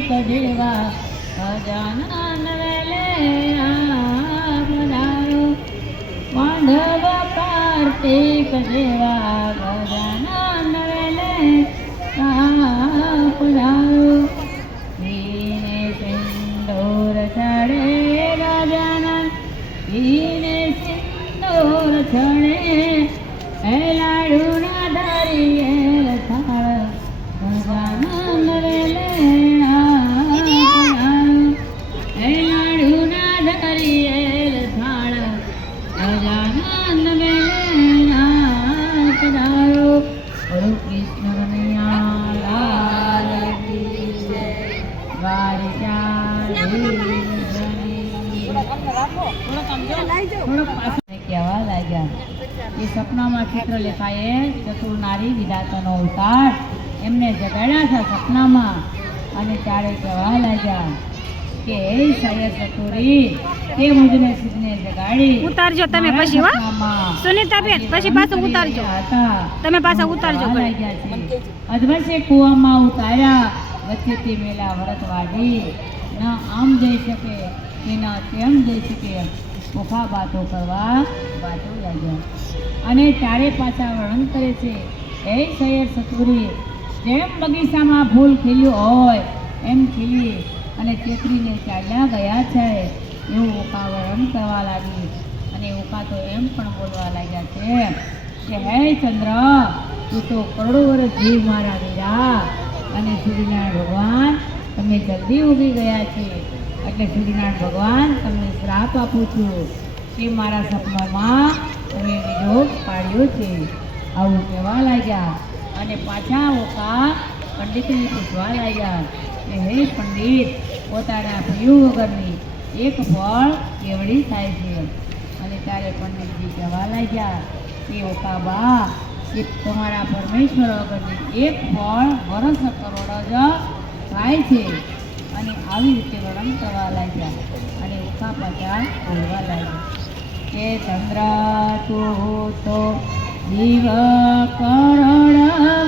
દેવા ગજાનન વેલે પધારો માંડવ કાર્તિક દેવા ગજાનન વેલે પધારો ઈને સિંદૂર ચડે ગજાનન ઈને સિંદૂર ચડે એ લાડુના ધરીએ થાળ ગજાનન વેલે કહેવા લાગ્યા એ સપનામાં ચિત્ર લેખાએ ચતુર નારી વિધાતાનો અવતાર એમને જગાડ્યા હતા સપનામાં અને ત્યારે કહેવા લાગ્યા કે હે સૈયદ ચતુરી તે મુજને સિદ્ધને જગાડી ઉતારજો તમે પછી હો સુનીતાબેન પછી પાછું ઉતારજો તમે પાછા ઉતારજો અધવસે કુવામાં ઉતાર્યા વચ્ચેથી મેલા વરત વાડી ન આમ જઈ શકે કે ન તેમ જઈ શકે ઉભા વાતો કરવા વાતો લાગ્યા અને ત્યારે પાછા વર્ણન કરે છે હે સૈયદ ચતુરી જેમ બગીચામાં ફૂલ ખીલ્યું હોય એમ ખીલી અને ચેતરીને ચાલ્યા ગયા છે એવું ઓકા વર્ણન કરવા લાગી અને ઓકા તો એમ પણ બોલવા લાગ્યા છે કે હે ચંદ્ર તું તો કરોડો વર્ષ જીવ મારા વીરા અને સૂર્યનારાયણ ભગવાન તમે જલ્દી ઉગી ગયા છે એટલે સૂર્યનારાયણ ભગવાન તમને શ્રાપ આપું છું કે મારા સપનામાં તમે બીજો પાડ્યો છે આવું કહેવા લાગ્યા અને પાછા ઓકા પંડિતને પૂછવા લાગ્યા કે હે પંડિત પોતાના પીયું વગરની એક ફળ કેવડી થાય છે અને ત્યારે પંડિતજી કહેવા લાગ્યા કે ઓકા બા કે તમારા પરમેશ્વર વગરની એક ફળ વર્ષ કરોડ જ થાય છે અને આવી રીતે વર્ણન કરવા લાગ્યા અને ઓકા પાછા બોલવા લાગ્યા કે ચંદ્ર તું તો જીવ કરોડ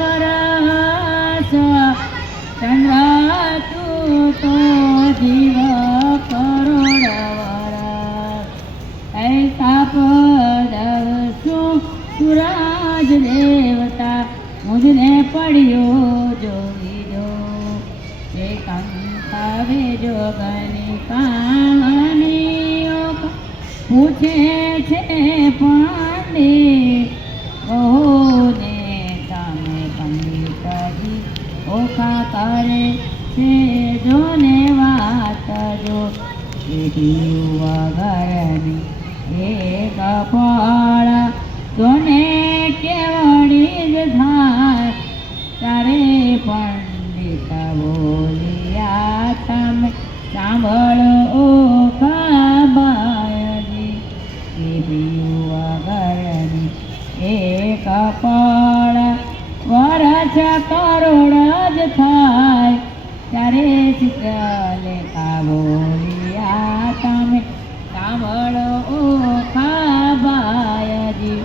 વરસ ચંદ્ર તું તો જીવ કરોડ વરસ ऐसा पदवसु सूरज देवता मुझने पढ़ियो जो विदो जे कंठावे जोगनी कहानियों पूछे छे पंडित ओने तमे पंडित जी ओखा करे छे जोने वात जो वगरनी एक फળ તોને કેવડી જ થાય તારે પંડિત બોલ્યા તમે સાંભળો ઓખાબાયજી એ પીયું વગરની એક ફળ વર્ષ કરોડ જ થાય ત્યારે ચિત્રલેખા બોલ્યા તમે સાંભળો ઓખાબાયજી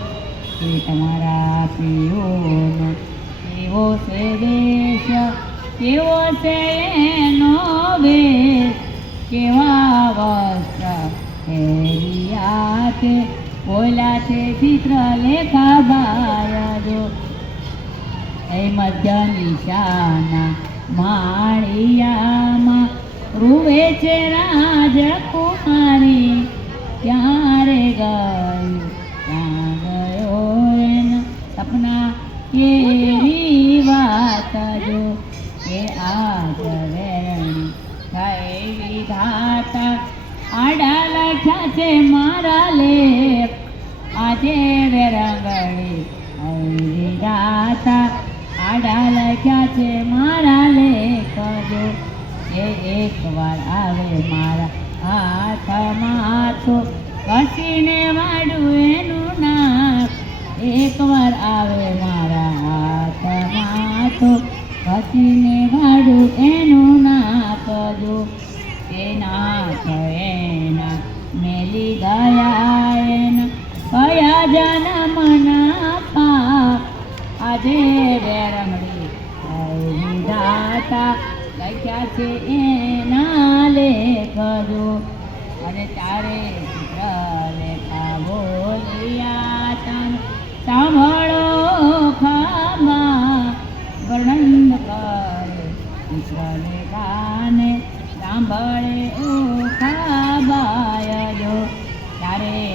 કે તમારા પીઓનો કેવો છે દેશ કેવો છે એનો વેશ કેવા વસ્ત્ર પહેર્યા છે બોલ્યા છે ચિત્રલેખા બાયજો એ મધ્ય નિશાના માળિયામાં રૂવે છે રાજકુમારી ત્યારે ગયું ત્યાં ગયો એના સપના કેવી વાત જો કે આજ વેરણી થઈ વિધાતા આડા લખ્યા છે મારા લેખ આજે વેરંગણી થઈ વિધાતા આડા લખ્યા છે મારા લેખ જો એ એકવાર આવે મારા હાથમાં તો ઘસીને વાડું એનું નાક એકવાર આવે મારા હાથમાં તો ઘસીને વાડું એનું નાક જો એ નાક એના મેલી ગયા એના કયા જન્મના પાપ આજે વેરંગડી વિધાતા લખ્યા છે એના લેખજો અને ત્યારે ચિત્ર લેખા બોલ્યા તમે સાંભળો ખામાં વર્ણન કરે ચિત્ર લેખાને સાંભળે ખાબાયજો ત્યારે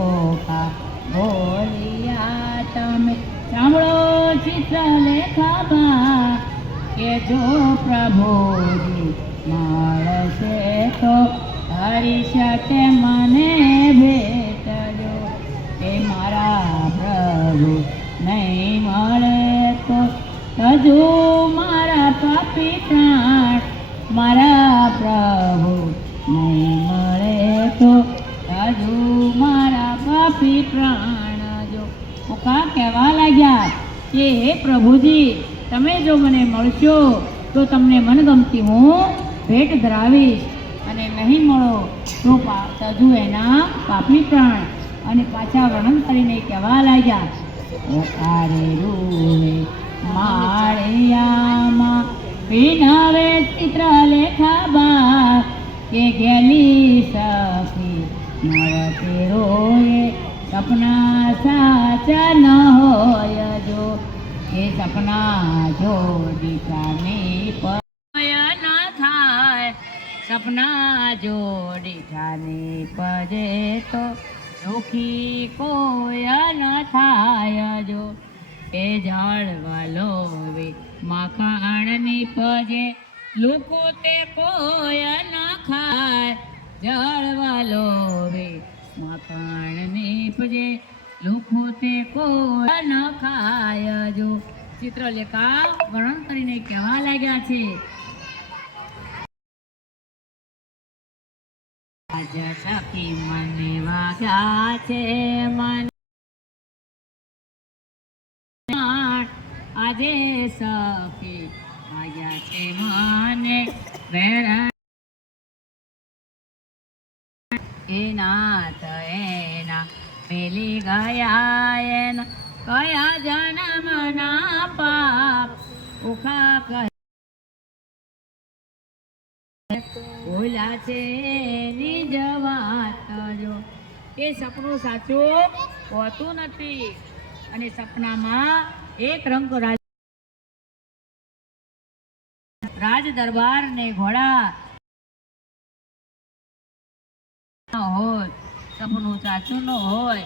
ઓખા બોલ્યા તમે સાંભળો ચિત્ર લેખામાં કે જો પ્રભુજી મળશે તો હરી શકે મને ભેટજો એ મારા પ્રભુ નહીં મળે તો હજુ મારા પાપી પ્રાણ મારા પ્રભુ નહીં મળે તો હજુ મારા પાપી પ્રાણ જો ઓકા કહેવા લાગ્યા કે હે પ્રભુજી તમે જો મને મળશો તો તમને મનગમતી હું ભેટ ધરાવીશ અને નહીં મળો તો તજુ એના પાપી પ્રાણ અને પાછા વર્ણન કરીને કહેવા લાગ્યા ઓકારે રૂહે માળિયામાં વિનવે ચિત્ર લેખાબા કે ગેલી સખી નરતે રોએ સપના સાચા ન હોય જો એ સપના જો દીઠાની પય ન થાય સપના જો દીઠાની પજે તો દુઃખી કોઈ ન થાય જો એ જાળવાલો વે માખણની પજે લોકો તે કોઈ ન ખાય જાળવાલો વે માખણની પજે લોકો તે કોઈ ન ખાય જો ચિત્રલેખા વર્ણન કરીને કહેવા લાગ્યા છે આજ સખી મને વાગ્યા છે મન આજે સખી વાગ્યા છે મને વેરા એના તો એના પેલી ગયા એના કયા જન્મના પાપ ઉખા કહે ભૂલા છે નિજ વાત જો એ સપનું સાચું હોતું નથી અને સપનામાં એક રંગ રાજ દરબાર ને ઘોડા હોય સપનું સાચું ન હોય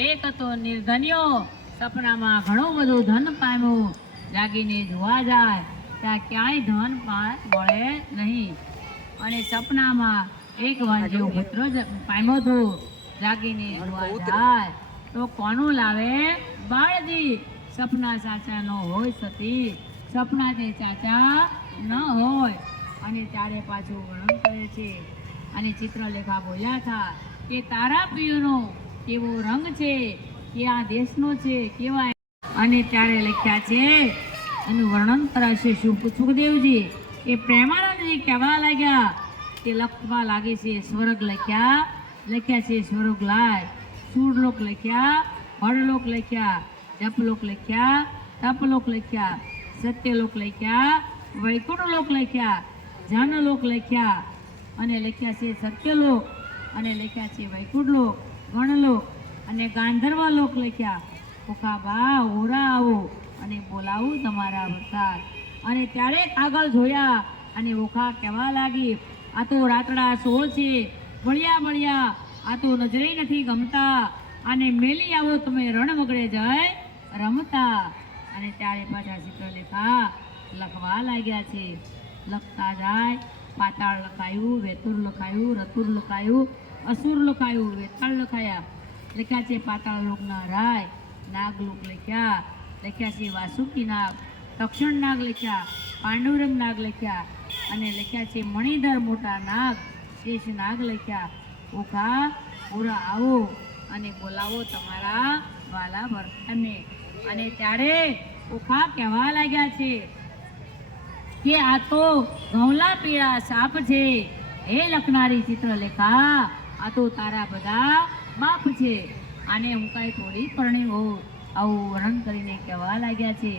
એક તો નિર્ધન્યો સપનામાં ઘણું બધું ધન પામ્યું જાગીને જોવા જાય ત્યાં ક્યાંય ધન મળે નહીં અને સપનામાં એક વાર જેવું પુત્ર પામ્યો હતો જાગીને જોવા જાય તો કોનું લાવે બાળજી સપના સાચા ન હોય સતી સપના તે સાચા ન હોય અને ત્યારે પાછું વર્ણન કરે છે અને ચિત્રલેખા બોલ્યા હતા કે તારા પ્રિયનો કેવો રંગ છે કે આ દેશનો છે કેવા અને ત્યારે લખ્યા છે એનું વર્ણન કરાશે સુખદેવજી એ પ્રેમાનંદજી કહેવા લાગ્યા કે લખવા લાગે છે સ્વર્ગ લખ્યા છે સ્વર્ગ લાય સૂરલોક લખ્યા હળલોક લખ્યા જપલોક લખ્યા તપલોક લખ્યા સત્યલોક લખ્યા વૈકુંઠલોક લખ્યા જનલોક લખ્યા અને લખ્યા છે સત્યલોક અને લખ્યા છે વૈકુંઠલોક ગણલોક અને ગાંધર્વલોક લખ્યા ઓકાબા ઓરા આવો અને બોલાવું તમારા વરસાદ અને ત્યારે કાગળ જોયા અને ઓખા કહેવા લાગી આ તો રાતડા સોળ છે બળિયા આ તો નજરે નથી ગમતા અને મેલી આવો તમે રણ વગડે જાય રમતા અને ત્યારે પાછા ચિત્રલેખા લખવા લાગ્યા છે લખતા જાય પાતાળ લખાયું વેતુર લખાયું રતુર લખાયું અસુર લખાયું વેતાળ લખાયા લખ્યા છે પાતાળ લોકના રાય નાગલોક લખ્યા છે વાસુકી નાગ તક્ષણ નાગ લખ્યા પાંડુરંગ નાગ લખ્યા અને લખ્યા છે મણિધર મોટા નાગ શેષ નાગ લખ્યા ઓખા પૂરા આવો અને બોલાવો તમારા વાલા ભરતાને અને ત્યારે ઓખા કહેવા લાગ્યા છે કે આ તો ઘઉલા પીળા સાપ છે હે લખનારી ચિત્રલેખા આ તો તારા બધા બાપ છે આને હું કાંઈ થોડી પરણી હોઉં આવું વર્ણન કરીને કહેવા લાગ્યા છે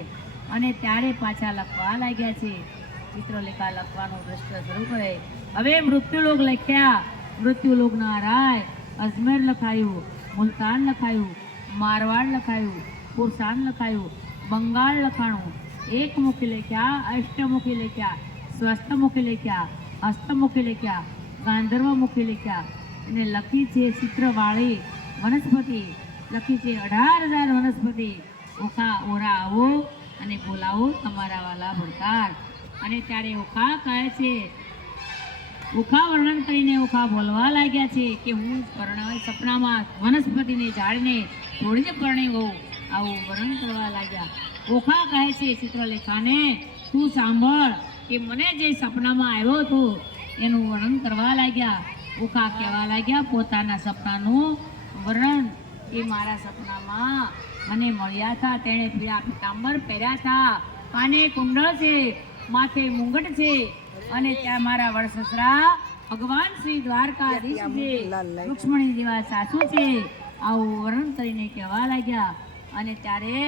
અને ત્યારે પાછા લખવા લાગ્યા છે ચિત્રલેખા લખવાનું દ્રશ્ય શરૂ કરે. હવે મૃત્યુલોક લખ્યા. મૃત્યુલોકના રાય અજમેર લખાયું, મુલતાન લખાયું, મારવાડ લખાયું, કુરસાન લખાયું, બંગાળ લખાણું. એકમુખી લખ્યા, અષ્ટમુખી લખ્યા, સ્વસ્તમુખી લખ્યા, હસ્તમુખી લખ્યા, ગાંધર્વમુખી લખ્યા. અને લખી છે ચિત્રવાળી વનસ્પતિ, લખી છે 18,000 વનસ્પતિ. ઓખા ઓરા આવો અને બોલાવો તમારા વાલા ભડકાર. અને ત્યારે ઓખા કહે છે, ઓખા વર્ણન કરીને ઓખા બોલવા લાગ્યા છે કે હું સપનામાં વનસ્પતિને ઝાડને થોડી જ પરણી હોઉં, આવું વર્ણન કરવા લાગ્યા. ઓખા કહે છે ચિત્રલેખાને, તું સાંભળ કે મને જે સપનામાં આવ્યો હતો એનું વર્ણન કરવા લાગ્યા. ઓખા કહેવા લાગ્યા પોતાના સપનાનું વર્ણન કે મારા સપનામાં મને મળ્યા હતા, તેણે પીળા પીતાંબર પહેર્યા હતા, કાને કુંડળ છે, માથે મુંગટ છે, અને ત્યાં મારા વડસસરા ભગવાન શ્રી દ્વારકાધીશ છે, રૂક્ષ્મણી જેવા સાસુ છે. આવું વર્ણન કરીને કહેવા લાગ્યા. અને ત્યારે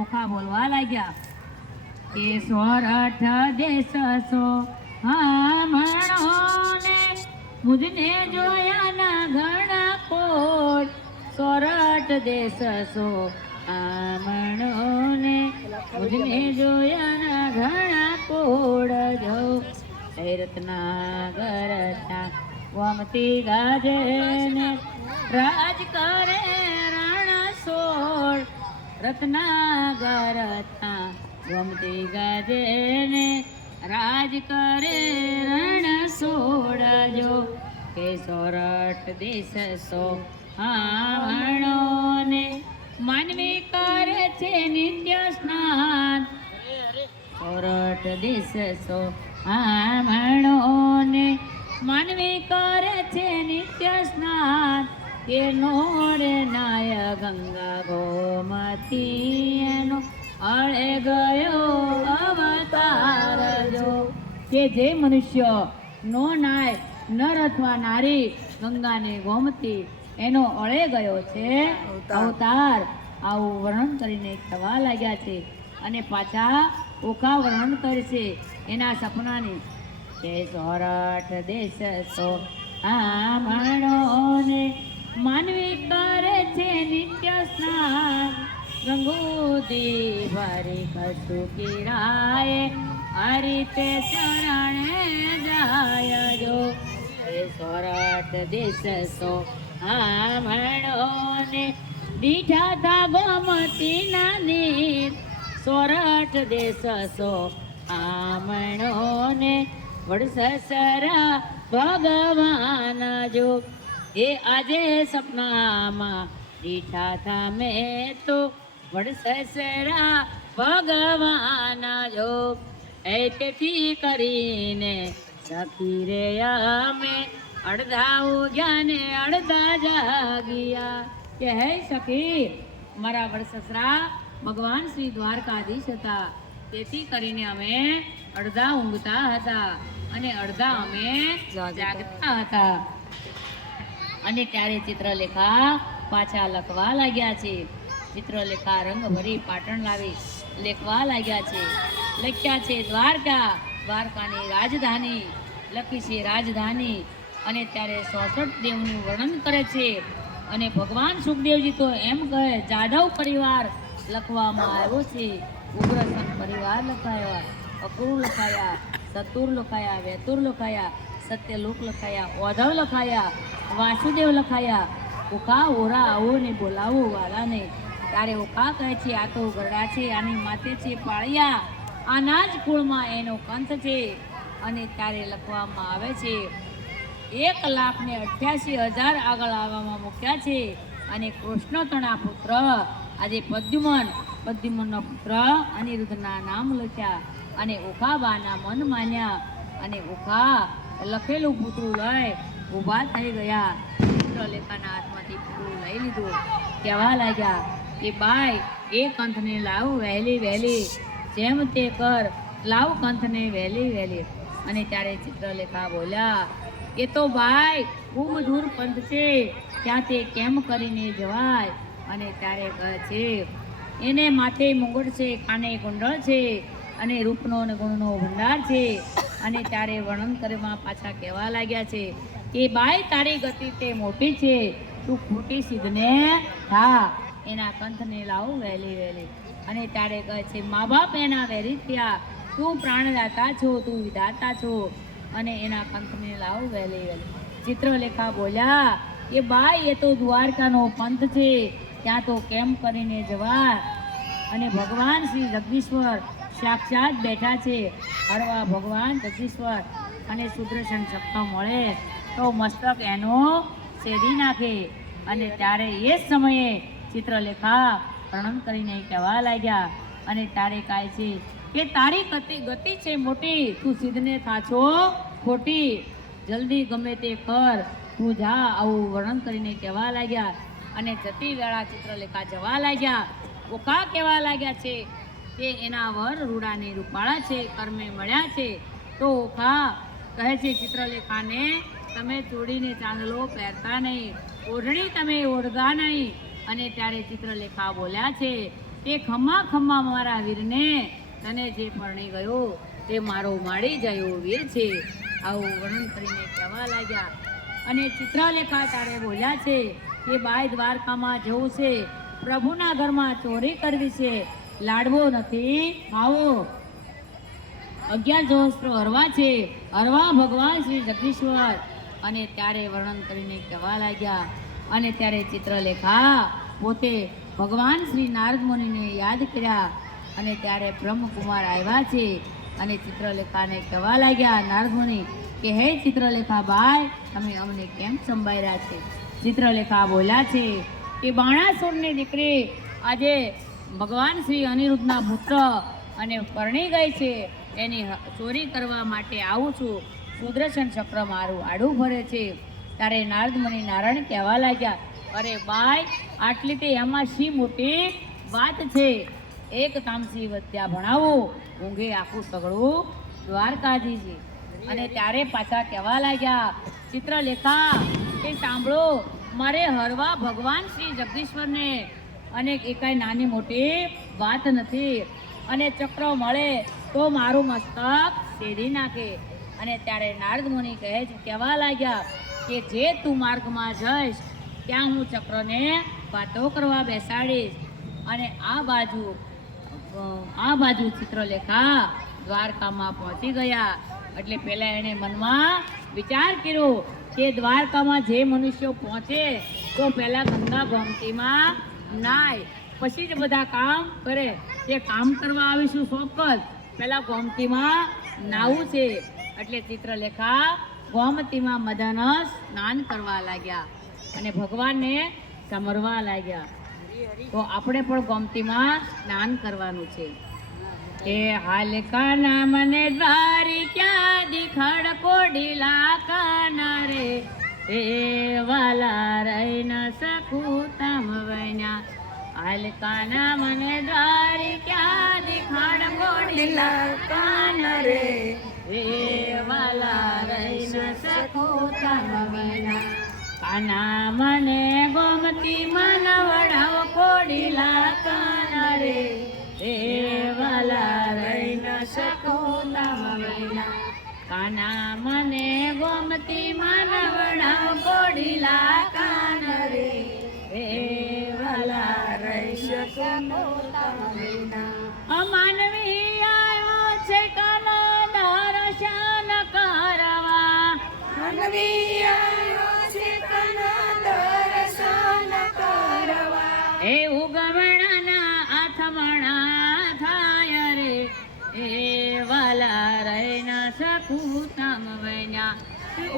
ઓખા બોલવા લાગ્યા કે સોરઠ દેશ સો હામણો ને મુજને જોયાના ઘણા કોટ. સોરઠ દેશ સો હામણો ને મુજને જોયાના ઘણા કોડ. જો રત્નાગરતા ગોમતી ગાજે ને રાજ કરે રણછોડ. રત્નાગરતા ગોમતી ગાજે ને રાજ કરે રણછોડ. જો કે સોરઠ દેશ સો હાવણો ને માનવી કરે છે નિત્ય સ્નાન. સોરઠ દેશ સો હાવણો ને માનવી કરે છે નિત્ય સ્નાન. કે નોરે નાય ગંગા ગોમતી એનો અળે ગયો અવતાર. જો કે જે મનુષ્ય નો નાય નર અથવા નારી ગંગાને ગોમતી એનો અળે ગયો છે અવતાર. આવું વર્ણન કરીને કહેવા લાગ્યા છે. અને પાછા ઓખા વર્ણન કરશે એના સપનાની કે સોરઠ દેશ સો હામણો ને માનવી કરે છે નિત્ય સ્નાન. ગંગોદી ભરી કશું કિરાય હરિતે ચરણે જાય. જો એ સોરઠ દેશ સો હામણો ને દીઠા થા ગોમતી નાની. સોરઠ દેશ સો હામણો ને વડસસરા ભગવાન. જો એ આજે સપનામાં દીઠા થા મેં તો વડસસરા ભગવાન. જો એ તેથી કરીને સખી રે અમે અડધા ઉગ્યા ને અડધા જાગ્યા. કે હે સખી, મારા વડસસરા ભગવાન શ્રી દ્વારકાધીશ હતા, તેથી કરીને અમે અડધા ઊંઘતા હતા અને અડધા અમે જાગતા હતા. અને ત્યારે ચિત્રલેખા પાછા લખવા લાગ્યા છે. ચિત્રલેખા રંગ ભરી પાટણ લાવી લખવા લાગ્યા છે. લખ્યા છે દ્વારકા, દ્વારકાની રાજધાની લખી છે રાજધાની. અને ત્યારે 66 દેવનું વર્ણન કરે છે. અને ભગવાન સુખદેવજી તો એમ કહે જાદવ પરિવાર લખવામાં આવ્યો છે. ઉગ્રસેન પરિવાર લખાયા, અક્રૂર લખાયા, સતુર લખાયા, વેતુર લખાયા, સત્યલોક લખાયા, ઓધવ લખાયા, વાસુદેવ લખાયા. ઓખા ઓરા આવો ને બોલાવો વાલાને. ત્યારે ઓખા કહે છે આ તો ગરડા છે, આની માથે છે પાળિયા, આના જ કુળમાં એનો કંથ છે. અને ત્યારે લખવામાં આવે છે 1,88,000 આગળ આવવામાં મૂક્યા છે. અને કૃષ્ણતણા પુત્ર આજે પ્રદ્યુમનનો પુત્ર અનિરુદ્ધના નામ લખ્યા. અને ઓખાબાના મન માન્યા અને ઓખા લખેલું પૂતળું લઈ ઊભા થઈ ગયા. ચિત્રલેખાના હાથમાંથી પૂતળું લઈ લીધું. કહેવા લાગ્યા કે બાઈ એ કંથને લાવ વહેલી વહેલી, જેમ તે કર લાવ કંથને વહેલી વહેલી. અને ત્યારે ચિત્રલેખા બોલ્યા એ તો ભાઈ ખૂબ દૂર પંથ છે, ત્યાં તે કેમ કરીને જવાય. અને ત્યારે કહે છે એને માથે મુંગટ છે, કાને કુંડળ છે, અને રૂપનો અને ગુણનો ભંડાર છે. અને ત્યારે વર્ણન કરવામાં પાછા કહેવા લાગ્યા છે કે બાઈ તારી ગતિ તે મોટી છે, તું ખોટી સિદ્ધને થા, એના કંથને લાવું વહેલી વહેલી. અને ત્યારે કહે છે મા બાપ એના વેરી થયા, તું પ્રાણદાતા છો, તું વિધાતા છો, અને એના કંથને લાવું વહેલી વહેલી. ચિત્રલેખા બોલ્યા કે બાઈ એ તો દ્વારકાનો પંથ છે, ત્યાં તો કેમ કરીને જવા. અને ભગવાન શ્રી જગદીશ્વર સાક્ષાત બેઠા છે, હરવા ભગવાન જગદીશ્વર અને સુદર્શન ચક્ર મળે તો મસ્તક એનું છેદી નાખે. અને ત્યારે એ જ સમયે ચિત્રલેખા પ્રણામ કરીને કહેવા લાગ્યા. અને ત્યારે કહે છે કે તારી ગતિ છે મોટી, તું સિદ્ધને થાછો ખોટી, જલ્દી ગમે તે કર, તું જા, આવું વર્ણન કરીને કહેવા લાગ્યા. અને જતી વેળા ચિત્રલેખા જવા લાગ્યા. ઓકા કહેવા લાગ્યા છે કે એના વર રૂડાની રૂપાળા છે, કર્મે મળ્યા છે. તો ઓખા કહે છે ચિત્રલેખાને તમે ચોડીને ચાંદલો પહેરતા નહીં, ઓઢણી તમે ઓઢતા નહીં. અને ત્યારે ચિત્રલેખા બોલ્યા છે કે ખમ્મા ખમ્મા મારા વીરને, તને જે પરણી ગયો તે મારો માડી ગયો વીર છે, આવું વર્ણન કરીને કહેવા લાગ્યા. અને ચિત્રલેખા ત્યારે બોલ્યા છે કે બાઈ દ્વારકામાં જવું છે, પ્રભુના ઘરમાં ચોરી કરવી છે, લાડવો નથી ખાવો, 11 જોસ્ત્રો હરવા છે, હરવા ભગવાન શ્રી જગદીશ્વર. અને ત્યારે વર્ણન કરીને કહેવા લાગ્યા. અને ત્યારે ચિત્રલેખા પોતે ભગવાન શ્રી નારદ મુનિને યાદ કર્યા. અને ત્યારે બ્રહ્મકુમાર આવ્યા છે અને ચિત્રલેખાને કહેવા લાગ્યા નારદ મુનિ કે હે ચિત્રલેખા બાઈ, તમે અમને કેમ સંભાળ્યા છે. ચિત્રલેખા બોલ્યા છે કે બાણાસુરની દીકરી આજે ભગવાન શ્રી અનિરુદ્ધના પુત્ર અને પરણી ગઈ છે, એની ચોરી કરવા માટે આવું છું, સુદર્શન ચક્ર મારું આડું ભરે છે. ત્યારે નારદ મુનિ નારાયણ કહેવા લાગ્યા અરે બાઈ, આટલી તે એમાં શી મોટી વાત છે, એક તામસી વિદ્યા ભણાવો, ઊંઘે આખું સગળું દ્વારકાજી છે. અને ત્યારે પાછા કહેવા લાગ્યા ચિત્રલેખા કે સાંભળો, મારે હરવા ભગવાન શ્રી જગદીશ્વરને અને એ કાંઈ નાની મોટી વાત નથી, અને ચક્ર મળે તો મારું મસ્તક છેદી નાખે. અને ત્યારે નારદ મુનિ કહેવા લાગ્યા કે જે તું માર્ગમાં જઈશ ત્યાં હું ચક્રને વાતો કરવા બેસાડીશ. અને આ બાજુ ચિત્રલેખા દ્વારકામાં પહોંચી ગયા. એટલે પહેલાં એણે મનમાં વિચાર કર્યો કે દ્વારકામાં જે મનુષ્યો પહોંચે તો પહેલાં ગંગા ગોમતીમાં નાય, પછી જ બધા કામ કરે. તે કામ કરવા આવીશું ચોક્કસ, પહેલાં ગોમતીમાં નાવું છે. એટલે ચિત્રલેખા ગોમતીમાં મદન સ્નાન કરવા લાગ્યા અને ભગવાનને સમરવા લાગ્યા. તો આપણે પણ ગોમતીમાં સ્નાન કરવાનું છે. એ હાલ કાના મને દ્વારી ક્યાં દિખડ કોડીલા કાના રે, એ વાલા રહી ન શકું તમ વૈના. હાલ કાના મને દ્વારી ક્યાં દિખડ કોડીલા કાના રે, એ વાલા રહી ન શકું તમ વૈના. કાના મને ગોમતી મન વડાવ કોડીલા કાના રે, એ વાલા રહી ન શકું તમ વૈના. કાના મને ગોમતી મન વડાવ કોડીલા કાના રે, એ વાલા રહી શકું તમ વૈના. અમાનવી આવ્યો છે કાના દર્શન કરવા, માનવી આવ્યો છે કાના દર્શન કરવા. એ ઉગમણાના આથમણા થાય રે, એ વાલા રહી ન શકું તમ વૈના.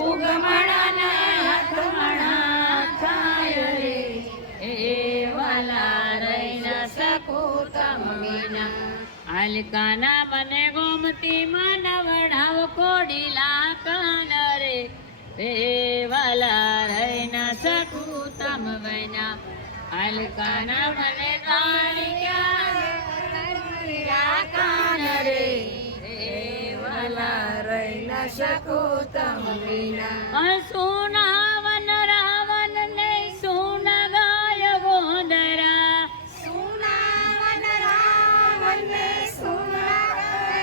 ઉગમણાના આથમણા થાય રે, એ વાલા રહી ન શકું તમ વૈના. હાલકાના મને ગોમતી મન વડાવ કોડીલા કાન રે, એ વાલા રહી ન શકું તમ વૈના. હાલકાના મને દ્વારી ક્યાં કાન રે, એ વાલા રહી ન શકું તમ વૈના. સોના વન રાવણ ને સોના ગાય ગોંદરા, સોના વન રાવણ ને સોના ગાય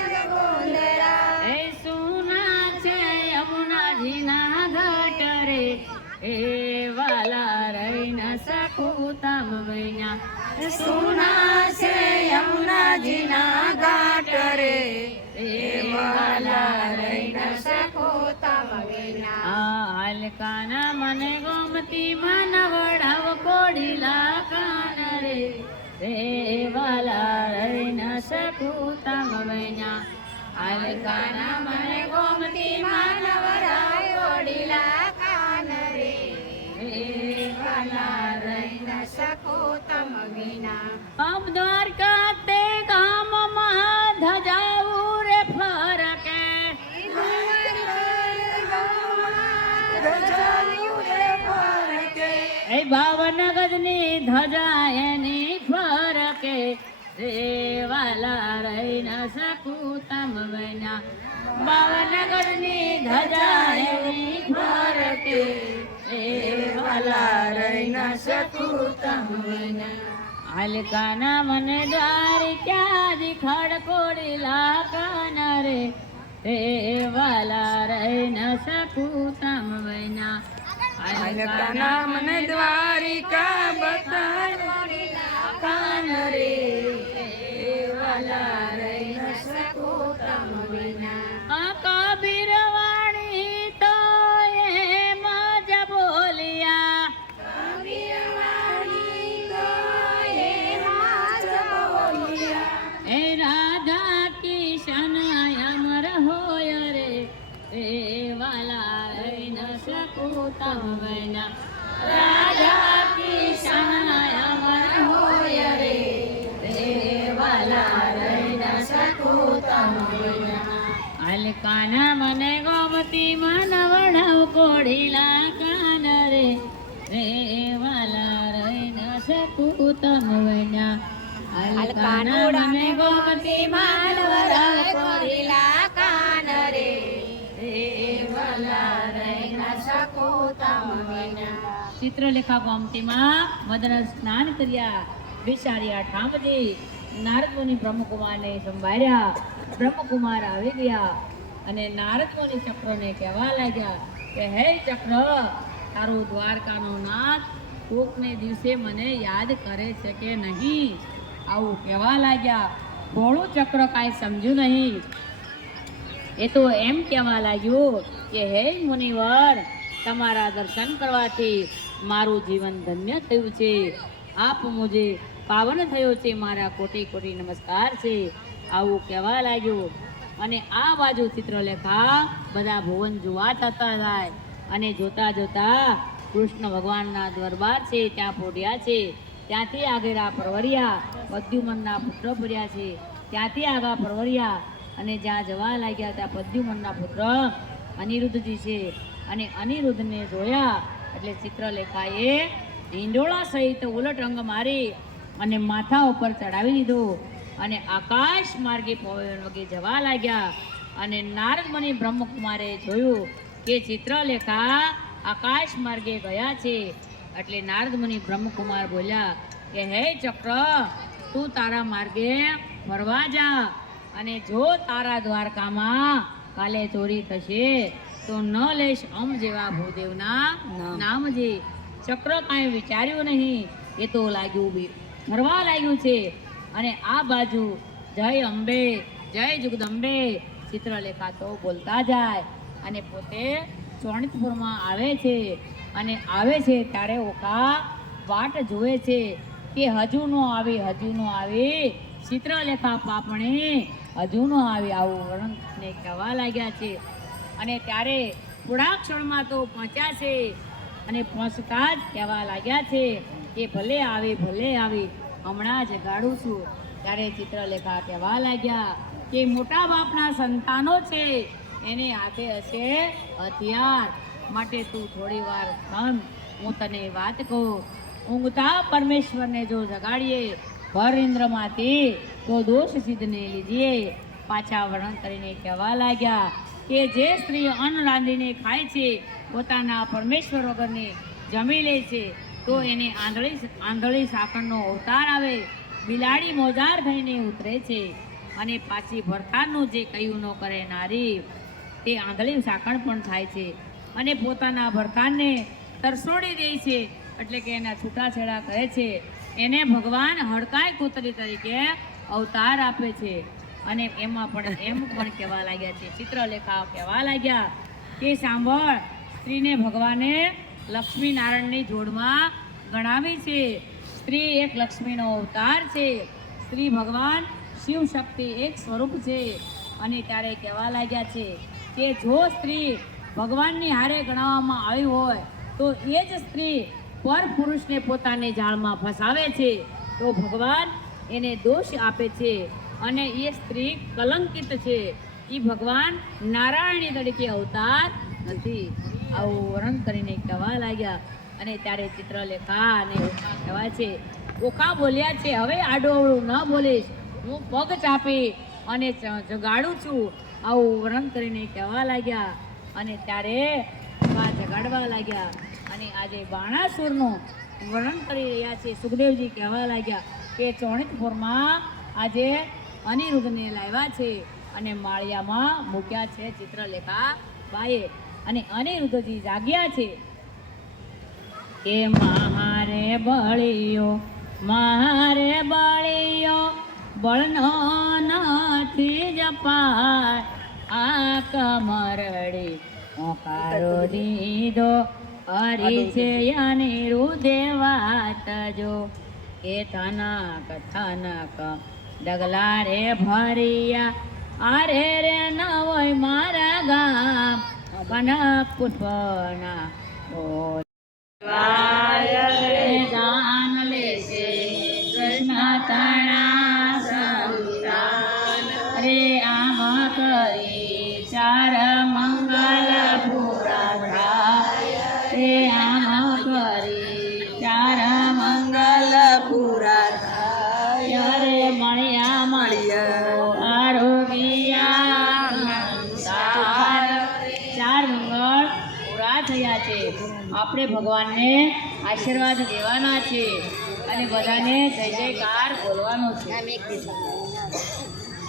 સુના છે યમુનાજીના ઘાટ રે વાલા રહી ન શકો તમ વિના. હાલકાના મને ગોમતી માં નવડાવ કોડીલા કાન રે વાલા રહી ન શકું તમ વિના. હાલકાના મને ગોમતી માં નવડાવ કોડીલા કાન રે વાલા રહી ન શકું તમ વિના. અબ દ્વારકા તે ગામમાં ધજાવું રે ફરકે એ 52 ગજની ધજા એની ફરકે વાલા રહી ન શકું તમ વિના. 52 ગજની ધજા એની ફરકે વાલા રહી ન શકું તમ વિના. હાલકાના મને દ્વારિકાજી ખડકોડીલા કાન રે વાલા રહી ન શકું તમ વિના. હાલકાના મને દ્વારિકા બતાડોડીલા કાન રે વાલા રહી ન શકું તમ વિના. કબીર વાણી તો એમ જ બોલ્યા એ રાધા કિશન અમર હોય રે વાલા રહી ન શકું તમ વિના. રાધા કિશન અમર હોય રે વાલા રહી ન શકું તમ વિના. હાલકાના મને ગોમતી માં નવડાવ કોડીલા કાન રે વાલા રહી ન શકું તમ વિના. હાલકાના મને ગોમતી માં નવડાવ કોડીલા કાન રે વાલા રહી ન શકું તમ વિના. ચિત્રલેખા ગોમતીમાં મદન સ્નાન કર્યા, વિચાર્યા ઠામજી. નારદ મુનિ બ્રહ્મકુમારને સંભાળ્યા. બ્રહ્મકુમાર આવી ગયા અને નારદ મુનિ ચક્રને કહેવા લાગ્યા કે હે ચક્ર, તારું દ્વારકાનો નાથ કોકને દિવસે મને યાદ કરે છે કે નહીં? આવું કહેવા લાગ્યા. ભોળું ચક્ર કાંઈ સમજ્યું નહીં. એ તો એમ કહેવા લાગ્યું કે હે મુનિવર, તમારા દર્શન કરવાથી મારું જીવન ધન્ય થયું છે. આપ મુજે પાવન થયો છે, મારા કોટી કોટી નમસ્કાર છે. આવું કહેવા લાગ્યું. અને આ બાજુ ચિત્રલેખા બધા ભુવન જોવા થતા જાય અને જોતા જોતા કૃષ્ણ ભગવાનના દરબાર છે ત્યાં પોઢ્યા છે. ત્યાંથી આગળ આ પરવરિયા પદ્યુમનના પુત્ર ભર્યા છે. ત્યાંથી આગળ પરવરિયા અને જ્યાં જવા લાગ્યા ત્યાં પદ્યુમનના પુત્ર અનિરુદ્ધજી છે. અને અનિરુદ્ધને જોયા એટલે ચિત્રલેખાએ હિંડોળા સહિત ઉલટ અંગ મારી અને માથા ઉપર ચડાવી દીધો અને આકાશ માર્ગે પવન વગે જવા લાગ્યા. અને નારદ મુનિ બ્રહ્મકુમારે જોયું કે ચિત્રલેખા આકાશ માર્ગે ગયા છે. એટલે નારદ મુનિ બ્રહ્મકુમાર બોલ્યા કે હે ચક્ર, તું તારા માર્ગે ફરવા જા અને જો તારા દ્વારકામાં કાલે ચોરી થશે તો ન લેશ અમ જેવા ભૂદેવના નામજે. ચક્ર કાંઈ વિચાર્યું નહીં, એ તો લાગ્યું મરવા લાગ્યું છે. અને આ બાજુ જય અંબે જય જગદંબે ચિત્રલેખા તો બોલતા જાય અને પોતે ચોણિતપુરમાં આવે છે. અને આવે છે ત્યારે ઓકા વાટ જુએ છે કે હજુ નો આવે ચિત્રલેખા પાપણે હજુ નો આવે. આવું વર્ણનને કહેવા લાગ્યા છે. અને ત્યારે થોડા ક્ષણમાં તો પહોંચ્યા છે અને પહોંચતા જ કહેવા લાગ્યા છે કે ભલે આવે હમણાં જ ગાડું છું. ત્યારે ચિત્રલેખા કહેવા લાગ્યા કે મોટા બાપના સંતાનો છે, એને હાથે હશે હથિયાર, માટે તું થોડી વાર થમ, હું તને વાત કહું. ઊંઘતા પરમેશ્વરને જો જગાડીએ ભર ઇન્દ્રમાંથી તો દોષ સિદ્ધને લીધીએ. પાછા વર્ણન કરીને કહેવા લાગ્યા કે જે સ્ત્રી અન્ન રાંધીને ખાય છે, પોતાના પરમેશ્વર વગરને જમી લે છે, તો એને આંધળી સાકરનો અવતાર આવે, બિલાડી મોજાર થઈને ઉતરે છે. અને પાછી ભરતારનું જે કયું ન કરે નારી, તે આંધળી સાકણ પણ થાય છે અને પોતાના ભરતારને તરસોડી દે છે. એટલે કે એના છૂટાછેડા કરે છે, એને ભગવાન હડકાઈ કૂતરી તરીકે અવતાર આપે છે. અને એમાં પણ એમ પણ કહેવા લાગ્યા છે, ચિત્રલેખા કહેવા લાગ્યા કે સાંભળ, સ્ત્રીને ભગવાને લક્ષ્મી નારાયણની જોડમાં ગણાવી છે. સ્ત્રી એક લક્ષ્મીનો અવતાર છે. સ્ત્રી ભગવાન શિવ શક્તિ એક સ્વરૂપ છે. અને ત્યારે કહેવા લાગ્યા છે કે જો સ્ત્રી ભગવાનની હારે ગણાવવામાં આવી હોય તો એ જ સ્ત્રી પર પુરુષને પોતાની જાળમાં ફસાવે છે તો ભગવાન એને દોષ આપે છે અને એ સ્ત્રી કલંકિત છે. એ ભગવાન નારાયણી તરીકે અવતાર નથી. આવું વર્ણન કરીને કહેવા લાગ્યા. અને ત્યારે ચિત્રલેખા અને ઓખા કહેવાય છે, ઓખા બોલ્યા છે, હવે આડું અવળું ન બોલીશ, હું પગ ચાપી અને જગાડું છું. આવું વર્ણન કરીને કહેવા લાગ્યા. અને ત્યારે ઓખા જગાડવા લાગ્યા. અને આજે બાણાસુરનું વર્ણન કરી રહ્યા છે. સુખદેવજી કહેવા લાગ્યા કે ચોણિતપુરમાં આજે અનિરુદ્ધને લાવ્યા છે અને માળિયામાં મૂક્યા છે ચિત્રલેખા બાએ. અને અનિરુદ્ધજી જાગ્યા છે કે મારે બળિયો બળનો નથી જપાય, આ કમરડી ઓકારો દીધો હરી છે અનિરુદ્ધે વાત જો. કે થનક ડગલા રે ભરિયા, અરે રે ન હોય મારા ગામ કનક પુષ્પના દાન લેશે કૃષ્ણ તણા સંતાન. રે આમ કરી ચાર મંગલ પૂરા થાય, રે આમ કરી ચાર મંગલ પૂરા થાય. રે મળ્યા આરોગ્યા ચાર મંગળ પૂરા થયા છે. આપણે ભગવાનને આશીર્વાદ દેવાના છે અને બધાને જય જયકાર બોલવાનો છે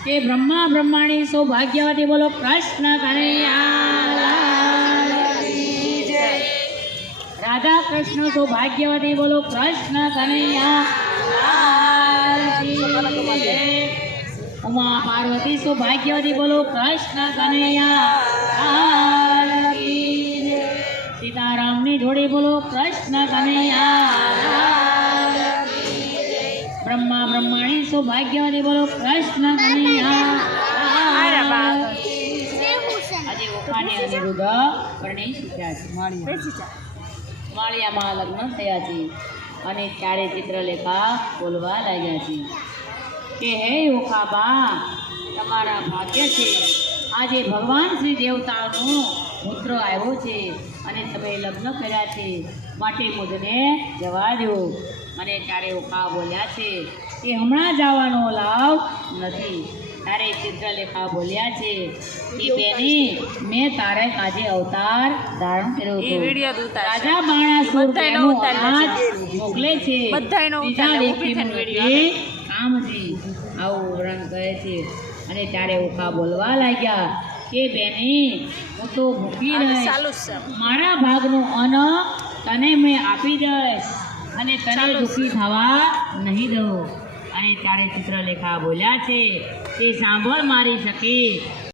કે બ્રહ્મા બ્રહ્માણી સૌભાગ્યવતી બોલો કૃષ્ણ કનૈયા. રાધા કૃષ્ણ સૌભાગ્યવતી બોલો કૃષ્ણ કનૈયા. ઉમા પાર્વતી સૌભાગ્યવતી બોલો કૃષ્ણ કનૈયા. સીતારામની જોડી બોલો કૃષ્ણ કનૈયા. બ્રહ્મા બ્રહ્માણી સૌભાગ્યવતી બોલો કૃષ્ણ કનૈયા. આજે ઓખાને અનિરુદ્ધ પરણી શીખ્યા છે, માળિયામાં લગ્ન થયા છે. અને ત્યારે ચિત્રલેખા બોલવા લાગ્યા છે કે હે ઓખાબા, તમારા ભાગ્ય છે, આજે ભગવાન શ્રી દેવતાનો પુત્ર આવ્યો છે અને તમે લગ્ન કર્યા છે, માટે મુજને જવા દો. અને ત્યારે ઓખા બોલ્યા છે કે હમણાં જવાનો લાવ નથી. ત્યારે ચિત્રલેખા બોલ્યા છે કે બેની મેં તારે આજે અવતાર ધારણ કર્યો હતો. રાજા બાણાસુર તેનું અનાજ મોકલે છે, બીજા દેશીનું કામ છે. આવું વર્ણન કરે છે. અને ત્યારે ઓખા બોલવા લાગ્યા કે બેની હું તો ભૂખી રહીશ, મારા ભાગનું અન્ન તને મેં આપી દઈશ અને તને દુઃખી થવા નહીં દઉં. અને ત્યારે ચિત્રલેખા બોલ્યા છે કે સાંભળ મારી સખી,